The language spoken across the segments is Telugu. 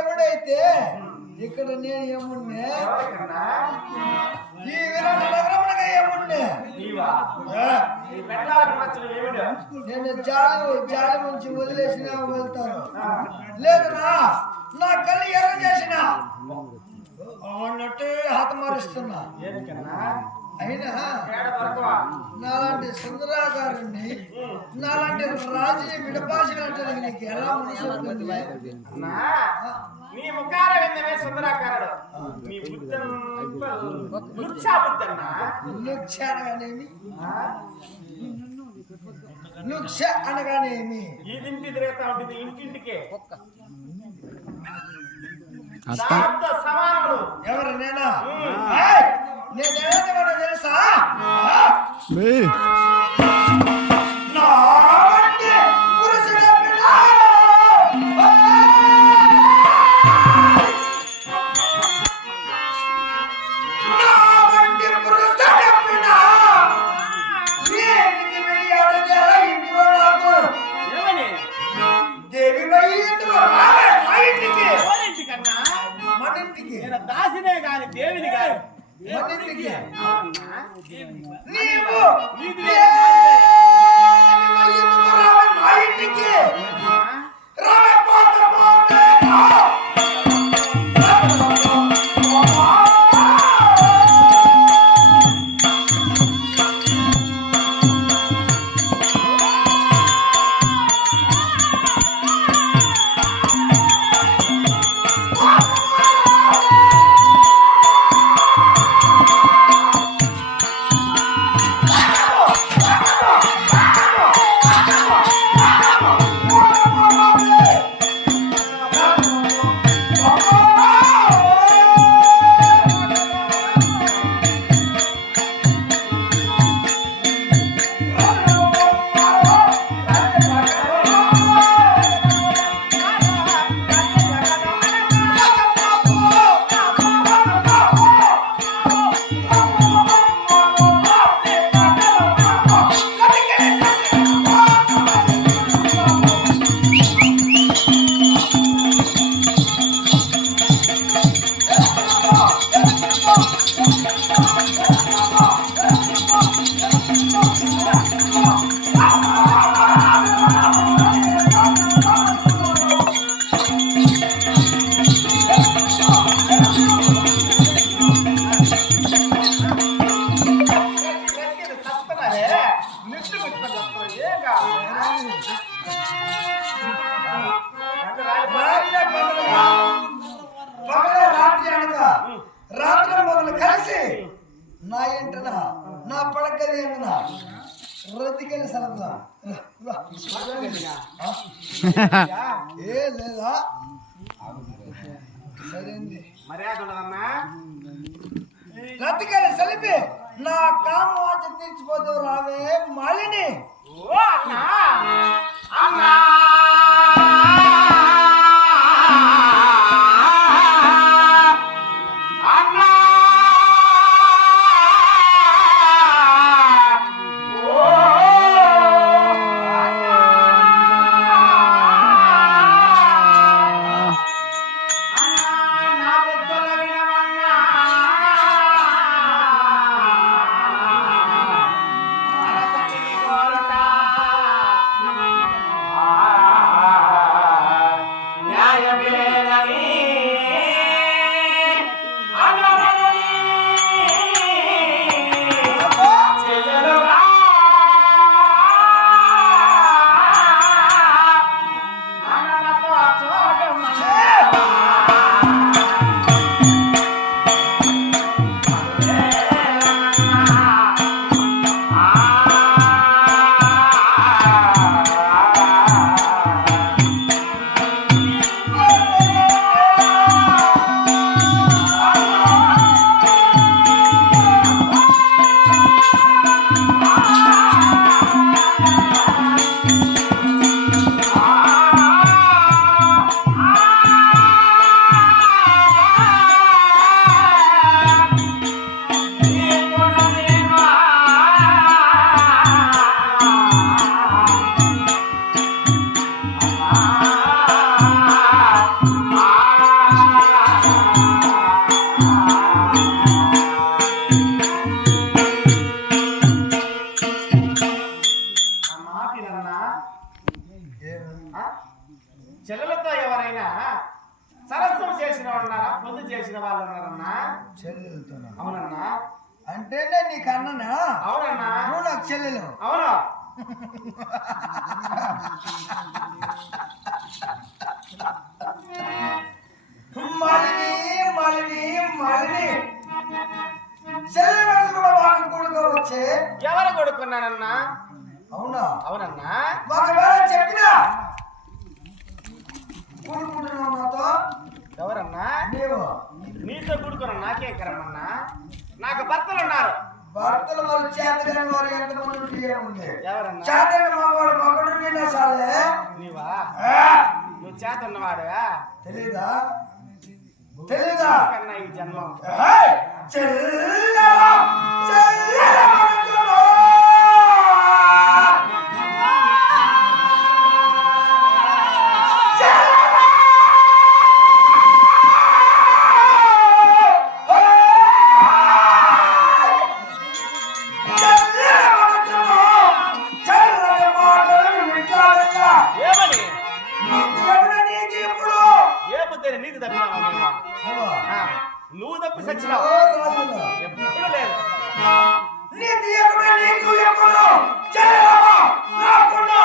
ఎవడైతే ఇక్కడ నేను ఏమున్నే ఈ విరాట నగరమునగా ఏమున్నే నేను జాలి నుంచి వదిలేసిన వెళ్తారు లేదనా నా కళ్ళు ఎర్ర చేసిన అన్నట్టే హతమారుస్తున్నా అయినా నాలాంటి సుందరాగారుని నాలాంటి రాజీ విడపాసినట్టు నీకు ఎలా మనసు నీ ముఖార విన్నవే సుందరాకారుడు నీ బుద్ధ అనగానేమి లుక్ష అనగానేమి ఈ దింటి తిరుగుతా ఉంటుంది ఇంటింటికే సమానములు ఎవరు నేనా నేనేదో తెలుసా దాసినే కాని దేవిని కాదు రాత్రి మొదలు కలిసి నా ఇంటన నా పడకది ఎంటన రతికెళ్ళి సరదా ఏ లేదా సరేంది రతికెళ్ళి సలిపి నా కామ వాంఛ తీర్చిపోతూ రావే మాలిని. చెల్లెలతో ఎవరైనా సరస్వం చేసిన వాళ్ళు ఉన్నారా? పొందు చేసిన వాళ్ళు ఉన్నారన్నా? చెల్లెలతోనా? అవునన్నా. అంటేనే నీకు అన్ననా? అవునన్నా. నువ్వు నాకు చెల్లెలు. అవును. మళ్ళీ మళ్ళీ మళ్ళీ చెల్లెలు కూడా బాగా కూడుకోవచ్చే. ఎవరు కొడుకున్నానన్నా? అవునా? అవునన్నా. ఒకవేళ చెప్పినా కూడుకుంటున్నావు నాతో? ఎవరన్నా? నీవు. నీతో కూడుకున్నా నాకేం కరమన్నా? నాకు భర్తలు ఉన్నారు. భర్తలు వాళ్ళు చేతగాని వారు ఎంతమంది ఉంటే ఏముంది? ఎవరన్నా? చేతని మగవాడు మగడు నిన్న సాలే. నీవా? నువ్వు చేత ఉన్నవాడుగా? తెలీదా? తెలీదా? కన్నా ఈ జన్మం చెల్లెలా చెల్లెలా మనసులో. ఏమని? ఇప్పుడు ఏ బుద్ధి నీకు తప్పినావా? నువ్వు తప్పి సచ్చినావు. ఎప్పుడు లేదు. నీతి ఎప్పుడు నీకు ఎప్పుడు చెల్లెలా నాకున్నా.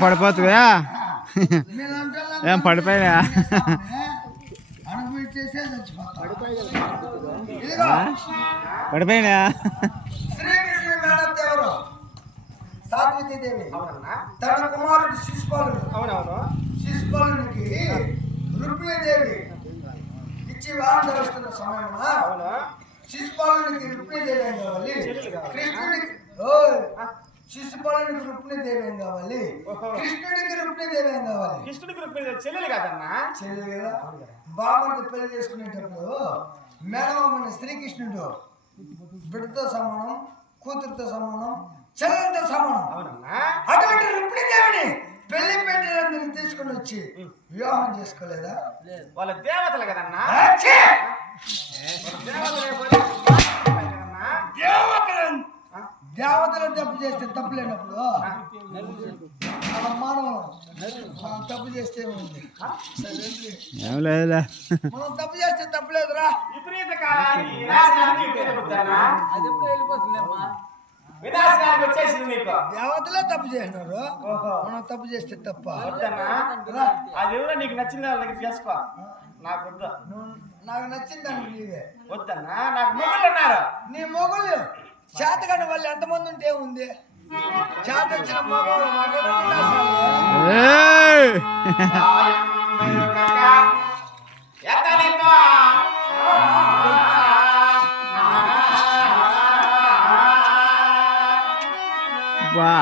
పడిపోతువా? ఏం పడిపోయా? పడిపోయినా? శ్రీకృష్ణుడి మేనత్త ఎవరు? సాత్వితీదేవి. తన కుమారుడు శిశుపాలుడు. అవునవును. శిశుపాలునికి రుక్మిణీదేవి ఇచ్చి వివాహం జరుగుతున్న సమయమున శిశుపాలునికి రుక్మిణీదేవి ఏం కావాలి? కృష్ణుడికి శిశుపాలునికి రుక్మిణీదేవి ఏం కావాలి? కృష్ణుడికి రుక్మిణీదేవి ఏం కావాలి? కృష్ణుడికి రుక్మిణీదేవి చెల్లెలు కాదన్నా? చెల్లెలు కదా. బామ్మర్ది పెళ్లి చేసుకునేటప్పుడు మేనమామని శ్రీకృష్ణుడు బిడ్డతో సమానం, కూతురుతో సమానం, చెల్లెలతో సమానం. అటువంటి రుక్మిణీదేవిని పెళ్లి పెట్టేందుకు తీసుకుని వచ్చి వివాహం చేసుకోలేదా? వాళ్ళ దేవతలు కదన్నా. దేవతలు తప్పు చేస్తే తప్పు లేనప్పుడు మనం మానవులు మనం తప్పు చేస్తే ఉంది. మనం తప్పు చేస్తే తప్పు లేదురా. విపరీత కాలానికి వినాశనానికి విపరీత బుద్ధనా? వినాశనానికి వచ్చేసింది నీకు. దేవతలే తప్పు చేసినారు, మనం తప్పు చేస్తే తప్ప. అది ఎవరో నీకు నచ్చిన వాళ్ళ దగ్గర చేసుకో. నాకు వద్దు. నాకు నచ్చిందండి నీవే. వద్దన్నా. నాకు మొగుళ్ళు ఉన్నారు. నీ మొగుళ్ళు చేతగాని వాళ్ళు ఎంతమంది ఉంటే ఉంది? చేత వచ్చిన మొగుళ్ళు వా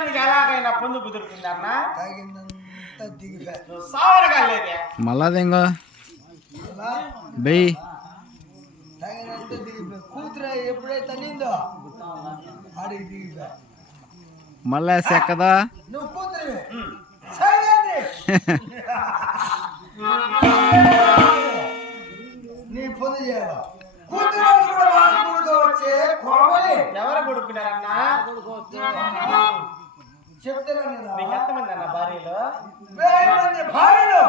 నీకు ఎలాగైనా పొందు కుదురుతుంది అన్న తాగిందంతా దిగిపోయా. నువ్వు సావరగా లేదే మళ్ళా దెంగో ఎలా? బెయ్యి తాగినంత దిగిపోయా. కూతురు ఎప్పుడైతే నిందో ఆడికి దిగిపోయా. మళ్ళా చెక్కదా నువ్వు కూతురువే సైలెంట్ నీ పొందు చేయాలి. కూతురు కూడా వాళ్ళ కూతురుతో వచ్చే కోమలి ఎవరు కొడుకున్నారన్నా చెప్తాను నీకు ఎంతమంది అన్న భార్యలు 1000 మంది భార్యలు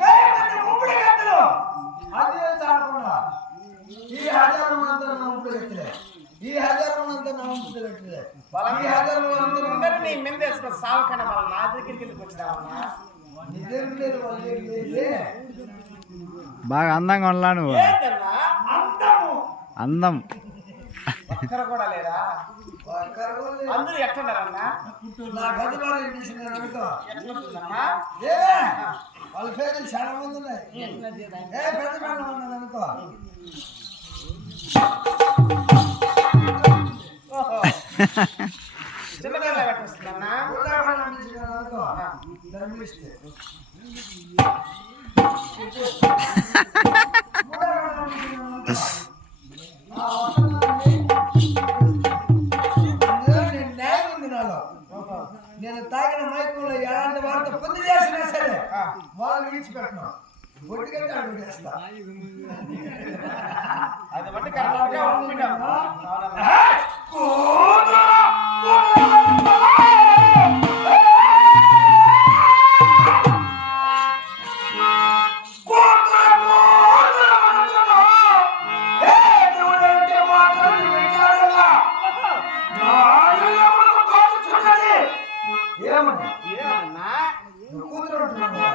1000 మంది ఊపిడి గంటలు అదే చాలకుండా ఈ 1000 మంది నా ఊపిడి గంటలే ఈ 1000 మంది నా ఊపిడి గంటలే ఈ 1000 మంది అందరూ నీ మీద వేసుకొని సావకన్నా వాళ్ళ నా దగ్గరికి ఎందుకు వచ్చినావన్నా నిజం లేదు వాళ్ళు లేదు బాగా అందంగా ఉండలా నువ్వు ఏంటన్నా అందము అందం ఒక్కరు కూడా లేరా ఒక్కరు అందరూ ఎట్లున్నారన్నా నా గది వారు తీసిన అనుకో ఎట్లుంటుందన్నా ఏ వాళ్ళ పేర్లు చాలా మంది ఉన్నాయి ఏ పెద్ద మేడం ఉన్నాను అనుకో ఓహో చిన్నపిల్ల పెట్టొస్తుందన్నా ఉల్లాఖనం తీసిన అనుకో ధర్మిస్తే నేను తాగిన మైకంలో ఎలాంటి వారితో పొంది చేసినా సరే వాళ్ళు విడిచిపెట్టను ఒట్టిగా అడుగు చేస్తా అది బట్టి కరెక్ట్గా ఒప్పుకుంటాము ఏమన్నా కూతురు ఉంటున్నా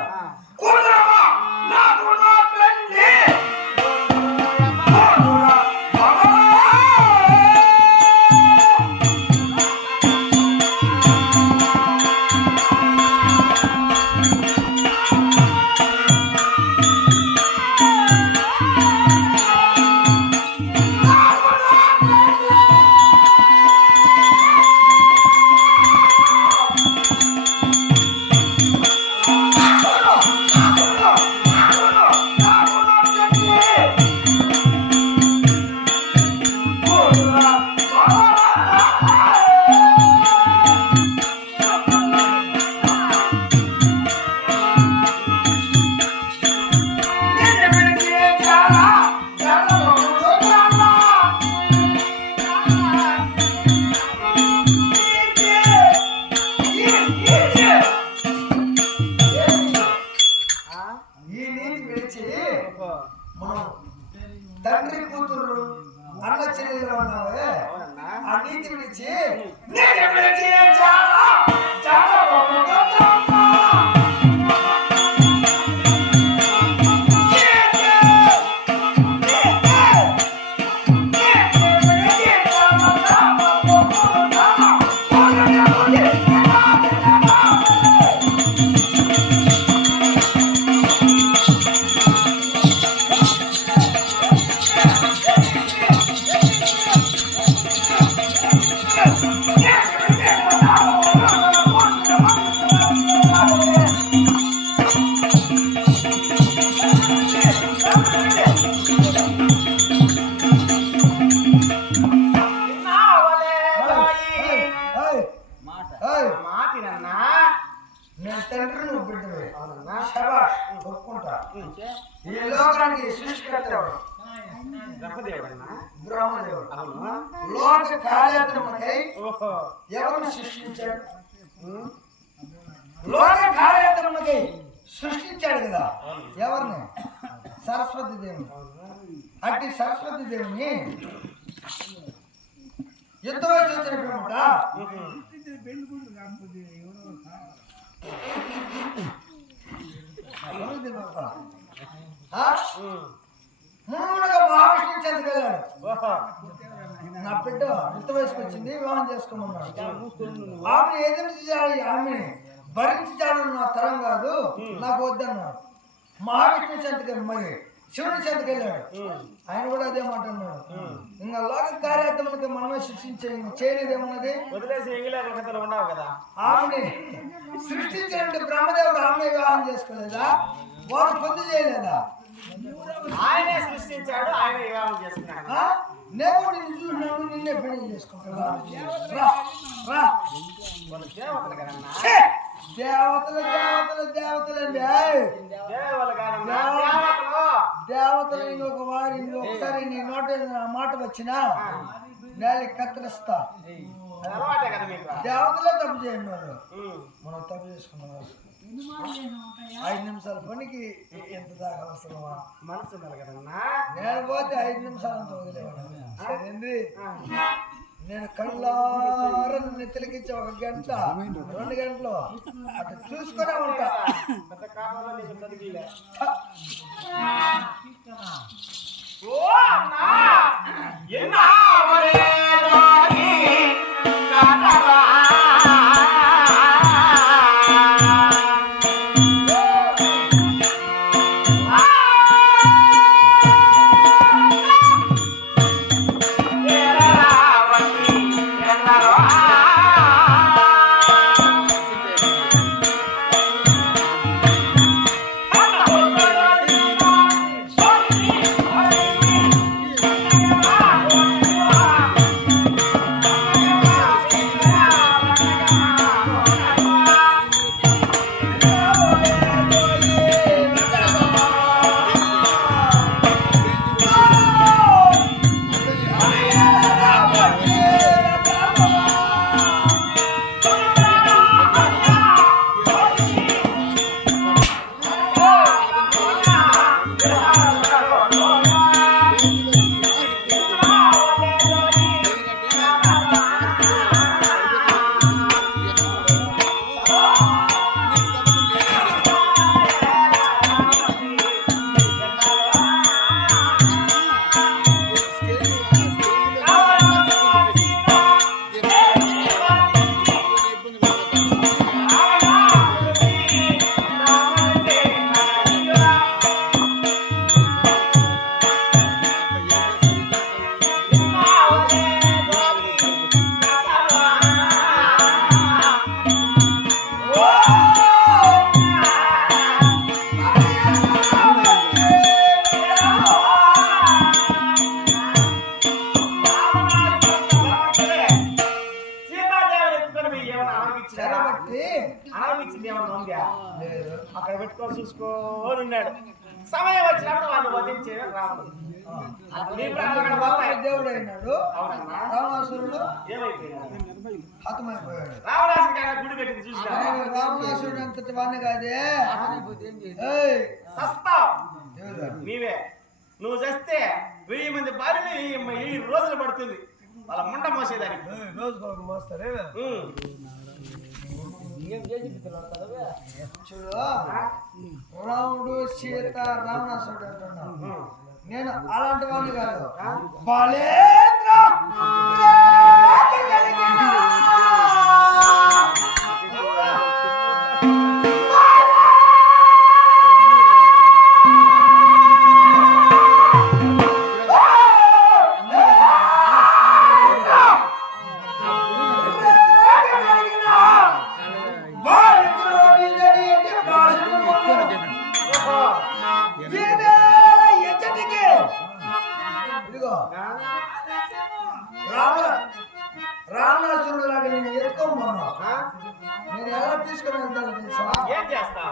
తండ్రి కూతురు అన్న చెల్లెలు ఉన్నావే ఆ నీతి విడిచి నేను తండ్రి నువ్వు బిడ్డవే శభాష్ ఒప్పుకుంటా ఈ లోకానికి సృష్టికర్తడు బ్రహ్మదేవుడు లోక కార్యాత్మకై ఎవరిని సృష్టించాడు లోక కార్యాత్మకై సృష్టించాడు కదా ఎవరిని సరస్వతి దేవుని అట్టి సరస్వతి దేవుని యుద్ధ వయసు వచ్చిన పిమ్మట మూడుగా మహావిష్ణువు చెందుకు వెళ్ళాడు నా బిడ్డ యుద్ధ వయసుకు వచ్చింది వివాహం చేసుకోమన్నాడు ఆమెను ఎదిరించాలి ఆమె భరించాడు నా తరం కాదు నాకు వద్దన్నాడు మహావిష్ణువు చెందుకు మరి శివుని చెంతకు వెళ్ళాడు. ఆయన కూడా అదే మాట అన్నాడు. ఇంకా లోక కార్యార్థములకి మనమే సృష్టించే చేయలేదు ఏమన్నది వదిలేసి ఎంగిలేక కథలు ఉండవు కదా. ఆమెని సృష్టించినట్టు బ్రహ్మదేవుడు ఆమె వివాహం చేసుకోలేదా? వాడు పొంది చేయలేదా? ఆయనే సృష్టించాడు, ఆయన వివాహం చేసుకున్నాడు. నేను నిన్ను చూసినాను, నిన్నే పెళ్లి చేసుకుంటాను. రా రా వాళ్ళు దేవతలు కదన్నా. దేవతలు దేవతలు దేవతలండి. దేవతలు కాదన్నా, దేవతలు. దేవతలు ఇంకొక వారి ఇంకొకసారి నీ నోట మాట వచ్చినా నేల కత్తిరిస్తా. అది అలవాటే కదా మీకు. దేవతలే తప్పు చేయండి వారు. మనం తప్పు చేసుకున్నాం. 5 నిమిషాల పనికి ఎంత దాకా అవసరమా? మనసు ఉండాలి కదన్నా. నేను పోతే 5 నిమిషాలంతా వదిలేవాడు. సరేంది, నేను కళ్ళారా నిన్ను తిలకించే 1 గంట 2 గంటలు అటు చూసుకునే ఉంటా. పెద్ద కాలంలో నీకు చదివిలే. ఓ అన్నా ఎన్నావరేలోని కాదవా అక్కడ పెట్టుకొని చూసుకొని ఉన్నాడు. సమయం వచ్చినప్పుడు వాళ్ళు వధించే రాముడు. దేవుడు అయినాడు. రావణాసురుడు హతమైపోయాడు. రావణాసురుడు గుడి కట్టింది చూసినా. రావణాసురుడు అంతటి వాడిని కాదే. నీవే నువ్వు చేస్తే 1000 మంది భార్యలు 7 రోజులు పడుతుంది వాళ్ళ ముండ మోసేదానికి. రోజు మోస్తారే. చూడు, రాముడు సీత రావణాసురుడు అంటున్నావు. నేను అలాంటి వాడిని కాదు. బాలేంద్ర రావణాసురుడు లాగా నేను ఎత్తుకోమన్నా. నేను ఎలా తీసుకుని వెళ్తాను తెలుసా? ఏం చేస్తా?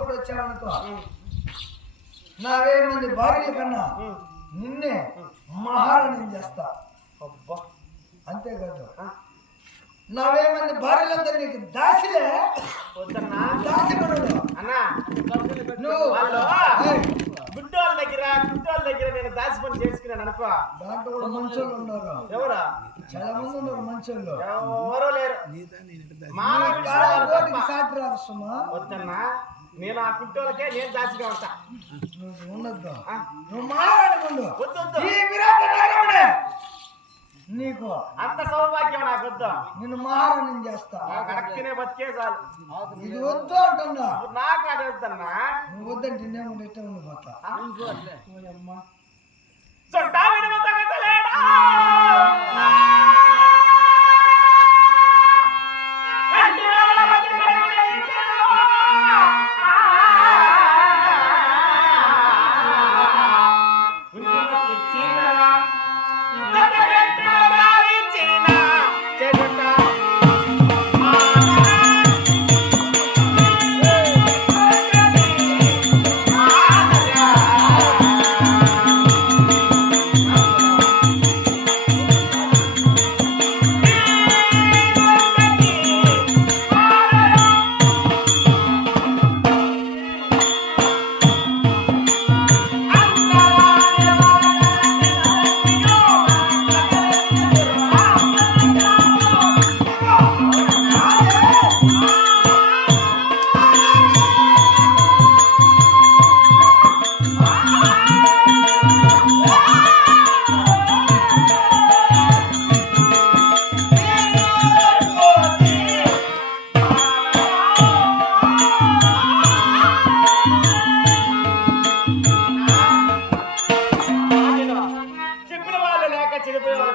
కూడా వచ్చావనుకో నా 1000 మంది భార్యల కన్నా నిన్నే మహారాణి చేస్తా. అబ్బా అంతేకాదు నా 1000 మంది భార్యలంతా నీకు దాసిలే. వద్దన్నా దాసి పడదు అన్నా. నువ్వు వాళ్ళు గుడ్డోళ్ళ దగ్గర నేను దాచి పని చేసుకున్నాను అనుకో. దాంట్లో కూడా మంచోళ్ళు ఉన్నారు. ఎవరా? చాలా మంది ఉన్నారు మంచోళ్ళు. ఎవరో లేరు. సాటి రాస్తున్నా. వద్దన్నా నేను ఆ గుడ్డోళ్ళకే నేను దాచిగా ఉంటా. నువ్వు ఉండద్దు. నువ్వు మాట్లాడకుండా వద్దు ఈ విరాట నగరమునే నీకు అంత సౌభాగ్యం నాకు వద్దు. నిన్ను మహారాణి చేస్తా. కడక్కినే బతికే చాలు. ఇది వద్దు అంటున్నా. నాకు అది వద్దన్నా. నువ్వు వద్దంటే నేను ఇట్టే ఉండిపోతా.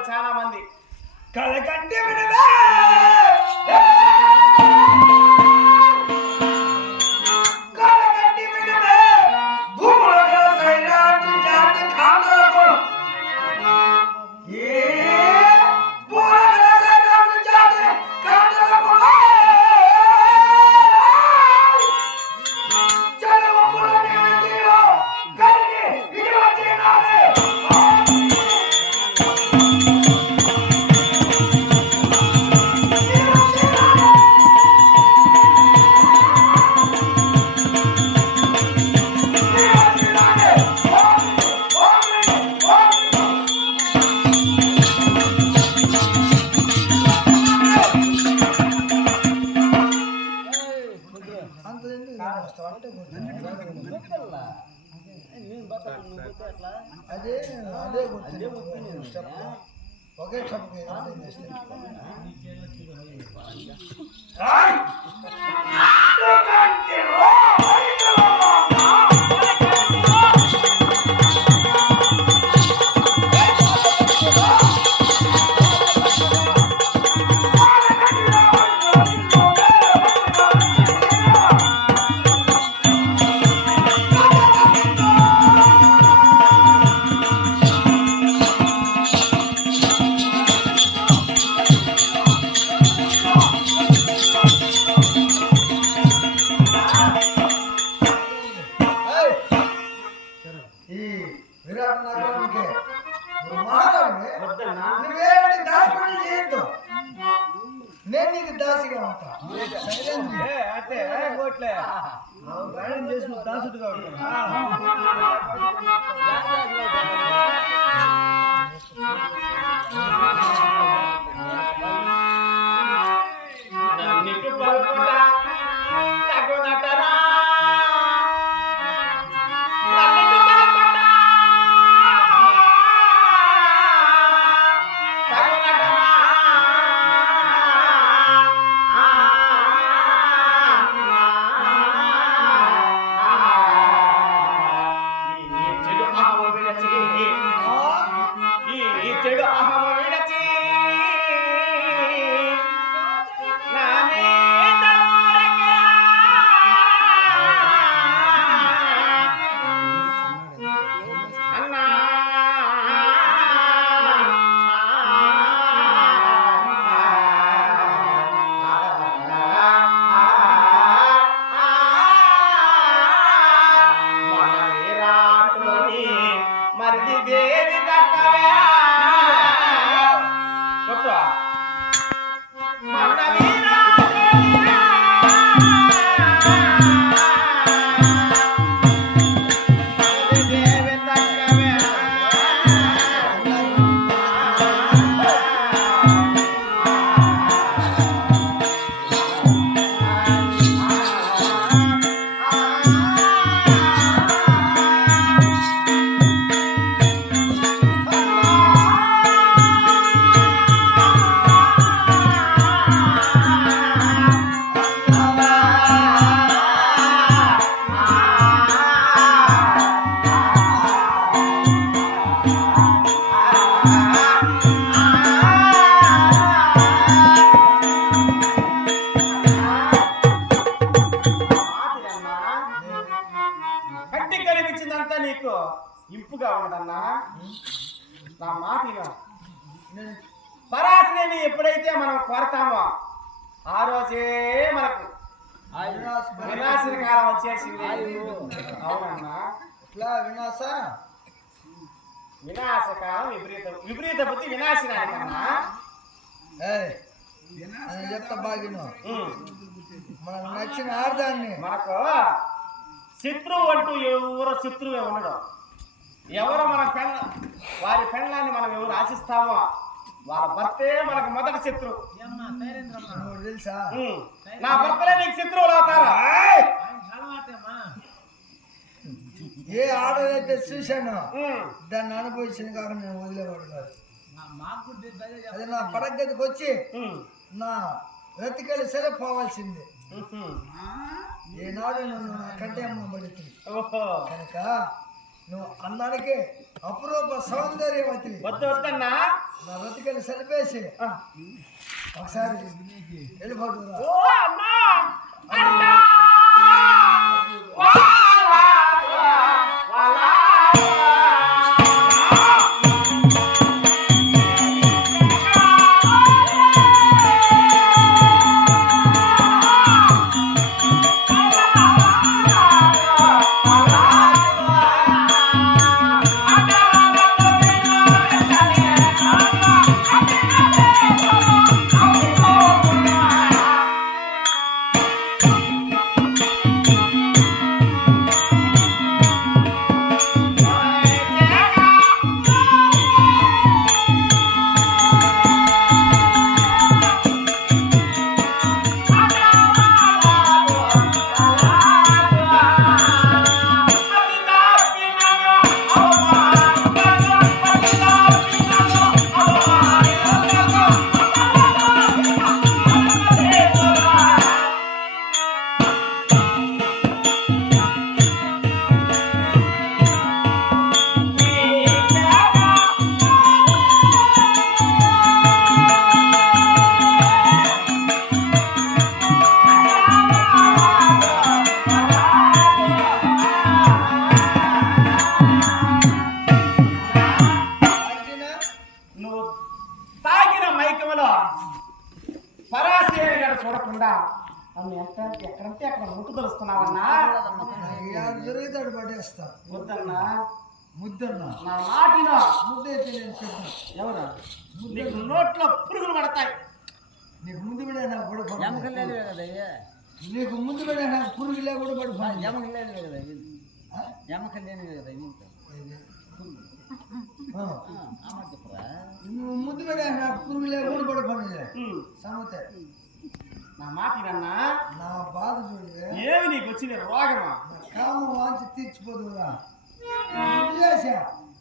చాలా మంది కలకంటే వినవే కలకంటే వినవే భూములలో సైరాటి జాతి కాందలకు ఏ భూములలో సైరాటి జాతి కాందలకు చలవముల నిలిచియో కలిగి ఇది వచ్చినారే. అదే అదే ఒకే చెప్పు ఈ విరాట్ నగరానికి మహారాణి నువ్వేమిటి దాసిపని చేయొద్దు. నేను నీకు దాసిగా ఉంటా. అంటే ప్రయాణం చేసిన దాసుడుగా కనిపించిందంతా నీకు ఇంపుగా ఉండదన్నా. నా మాట విను. పరాశిని ఎప్పుడైతే మనం కోరతామో ఆ రోజే మనకు వినాశన కాలం వచ్చేసింది. అవునన్నా. ఇట్లా వినాశకాలం విపరీత బుద్ధి వినాశనానికన్నా. అని చెప్తా బాగిను. మనకు నచ్చిన ఆర్దాన్ని మనకు శత్రువు అంటూ ఎవరో శత్రువే ఉండడం. ఎవరో మన వారి పెళ్ళాన్ని మనం ఎవరు ఆశిస్తామో వాళ్ళ భర్తే మనకు మొదటి శత్రువు. తెలుసా? నా భర్తలే నీకు శత్రువులు అవుతారా? ఏ ఆడదైతే చూశాను దాన్ని అనుభవించింది కాక నేను వదిలేవాడు కాదు. అది నా పడగదికి వచ్చి నా వెతికెళ్ళి సరే పోవాల్సింది. ఏనాడు నన్ను నా కంటే అమ్మబడుతుంది కనుక నువ్వు అందానికి అపురూప సౌందర్యవతి. వద్దన్నా నా వెతికెళ్ళి సరిపేసి ఒకసారి వెళ్ళిపోతున్నా. చూడకుండా నన్ను ఎక్కడంటే అక్కడ ముట్టు తెలుస్తున్నావన్నా. దొరుకుతాడు పడేస్తా. వద్దన్నా ముద్దన్నా నా మాటినా. ముద్దైతే నేను చెప్తాను. ఎవరు నీకు నోట్లో పురుగులు పడతాయి. నీకు ముందు కూడా నాకు పడుకోలేదు. నీకు ముందు కూడా నాకు పురుగులే కూడా పడుకోలేదు. నువ్వు ముందు కూడా నాకు పురుగులే కూడా పడుకోలేదు. సమతే నా మాటినన్నా. నా బాధ చూడలే. ఏమి నీకు వచ్చిన రోగమా? కామం వాంచి తీర్చిపోదురా.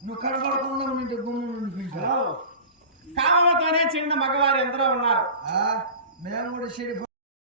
నువ్వు కనపడకుండా ఉంటే గుమ్మ ఉండిపోయింటావు. కామంతోనే చెందిన మగవారు ఎందరో ఉన్నారు. మేము కూడా చెడిపో